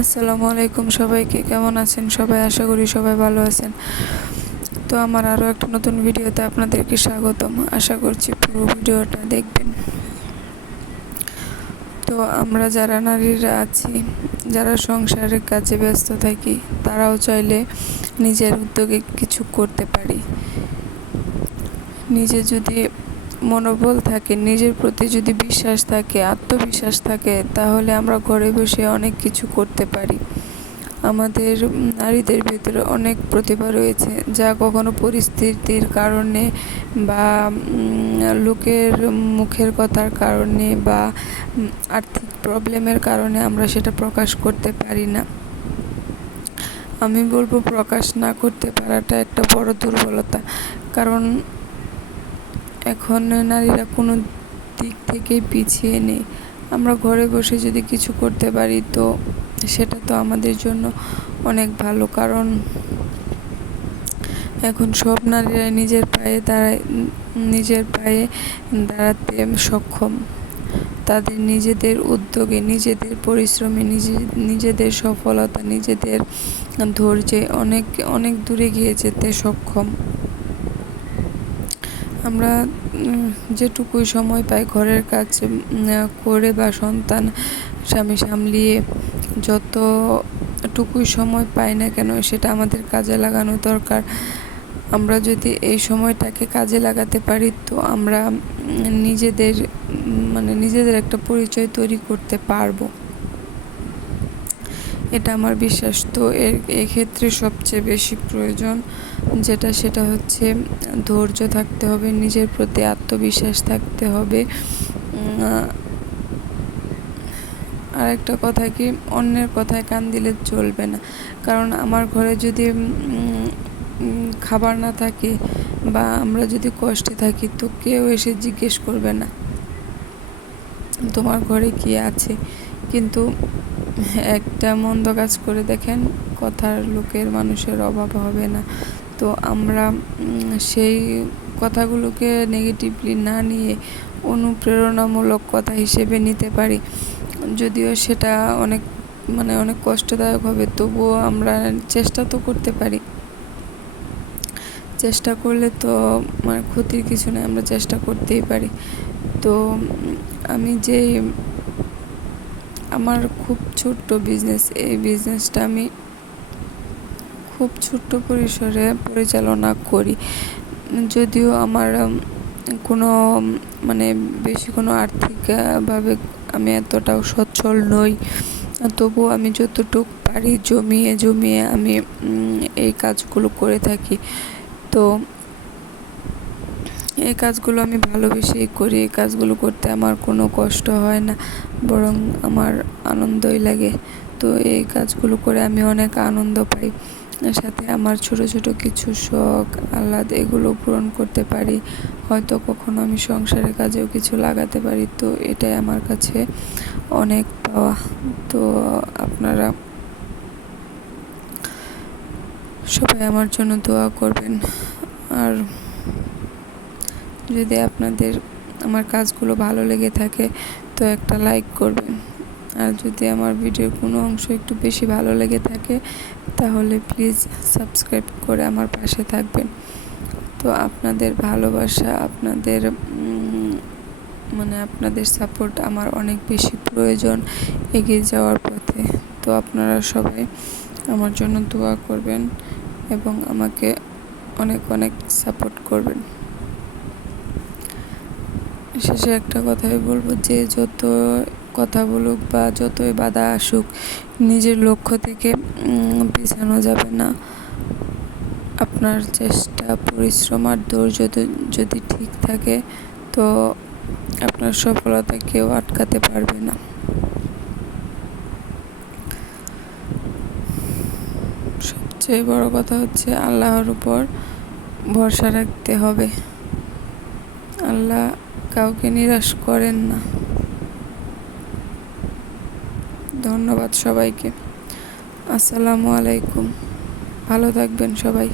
আসসালামু আলাইকুম সবাইকে, কেমন আছেন সবাই? আশা করি সবাই ভালো আছেন। তো আমার আরও একটা নতুন ভিডিওতে আপনাদেরকে স্বাগতম। আশা করছি পুরো ভিডিওটা দেখবেন। তো আমরা যারা নারীরা আছি, যারা সংসারের কাজে ব্যস্ত থাকি, তারাও চাইলে নিজের উদ্যোগে কিছু করতে পারি। নিজে যদি মনোবল থাকে, নিজের প্রতি যদি বিশ্বাস থাকে, আত্মবিশ্বাস থাকে, তাহলে আমরা ঘরে বসে অনেক কিছু করতে পারি। আমাদের নারীদের ভেতরে অনেক প্রতিভা রয়েছে, যা কখনো পরিস্থিতির কারণে বা লোকের মুখের কথার কারণে বা আর্থিক প্রবলেমের কারণে আমরা সেটা প্রকাশ করতে পারি না। আমি বলব প্রকাশ না করতে পারাটা একটা বড় দুর্বলতা, কারণ এখন নারীরা কোনো দিক থেকেই পিছিয়ে নেই। আমরা ঘরে বসে যদি কিছু করতে পারি তো সেটা তো আমাদের জন্য অনেক ভালো, কারণ এখন সব নারীরা নিজের পায়ে দাঁড়ায়, নিজের পায়ে দাঁড়াতে সক্ষম। তাদের নিজেদের উদ্যোগে, নিজেদের পরিশ্রমে, নিজে, নিজেদের সফলতা, নিজেদের ধৈর্যে অনেক অনেক দূরে গিয়ে যেতে সক্ষম। আমরা যেটুকুই সময় পাই ঘরের কাজ করে বা সন্তান, স্বামী সামলিয়ে যতটুকুই সময় পাই না কেন সেটা আমাদের কাজে লাগানো দরকার। আমরা যদি এই সময়টাকে কাজে লাগাতে পারি তো আমরা নিজেদের মানে নিজেদের একটা পরিচয় তৈরি করতে পারব। এটা আমার বিশ্বাস। তো এর, এক্ষেত্রে সবচেয়ে বেশি প্রয়োজন যেটা, সেটা হচ্ছে ধৈর্য থাকতে হবে, নিজের প্রতি আত্মবিশ্বাস থাকতে হবে। আর একটা কথা কি, অন্যের কথায় কান দিলে চলবে না। কারণ আমার ঘরে যদি খাবার না থাকে বা আমরা যদি কষ্টে থাকি, তো কেউ এসে জিজ্ঞেস করবে না, তোমার ঘরে কি আছে? কিন্তু একটা মন্দ কাজ করে দেখেন, কথার লোকের মানুষের অভাব হবে না। তো আমরা সেই কথাগুলোকে নেগেটিভলি না নিয়ে অনুপ্রেরণামূলক কথা হিসেবে নিতে পারি। যদিও সেটা অনেক মানে অনেক কষ্টদায়ক হবে, তবুও আমরা চেষ্টা তো করতে পারি। চেষ্টা করলে তো মানে ক্ষতির কিছু নেই, আমরা চেষ্টা করতেই পারি। তো আমি যে আমার খুব ছোট্ট বিজনেস এই বিজনেসটা আমি খুব ছোট্ট পরিসরে পরিচালনা করি। যদিও আমার কোনো মানে বেশি কোনো আর্থিকভাবে আমি এতটাও সচ্ছল নই। তবুও আমি যতটুকু পারি জমিয়ে জমিয়ে আমি এই কাজগুলো করে থাকি। তো এই কাজগুলো আমি ভালোবেসেই করি, এই কাজগুলো করতে আমার কোনো কষ্ট হয় না, বরং আমার আনন্দই লাগে। তো এই কাজগুলো করে আমি অনেক আনন্দ পাই। সাথে আমার ছোট ছোট কিছু শখ, আহ্লাদ এগুলো পূরণ করতে পারি। হয়তো কখনো আমি সংসারের কাজেও কিছু লাগাতে পারি, তো এটাই আমার কাছে অনেক পাওয়া। তো আপনারা সবাই আমার জন্য দোয়া করবেন। আর যদি আপনাদের আমার কাজগুলো ভালো লেগে থাকে, তো একটা লাইক করবেন। আর যদি আমার ভিডিওর কোনো অংশ একটু বেশি ভালো লেগে থাকে, তাহলে প্লিজ সাবস্ক্রাইব করে আমার পাশে থাকবেন। তো আপনাদের ভালোবাসা, আপনাদের মানে আপনাদের সাপোর্ট আমার অনেক বেশি প্রয়োজন এগিয়ে যাওয়ার পথে। তো আপনারা সবাই আমার জন্য দোয়া করবেন এবং আমাকে অনেক অনেক সাপোর্ট করবেন। শেষে একটা কথাই বলব যে যত কথা বলুক বা যতই বাধা আসুক, নিজের লক্ষ্য থেকে পিছানো যাবে না। আপনার চেষ্টা, পরিশ্রম আর ধৈর্য যদি ঠিক থাকে, তো আপনার সফলতা কেউ আটকাতে পারবে না। সবচেয়ে বড় কথা হচ্ছে আল্লাহর উপর ভরসা রাখতে হবে। আল্লাহ কাউকে নিরাশ করেন না। ধন্যবাদ সবাইকে। আসসালামু আলাইকুম। ভালো থাকবেন সবাই।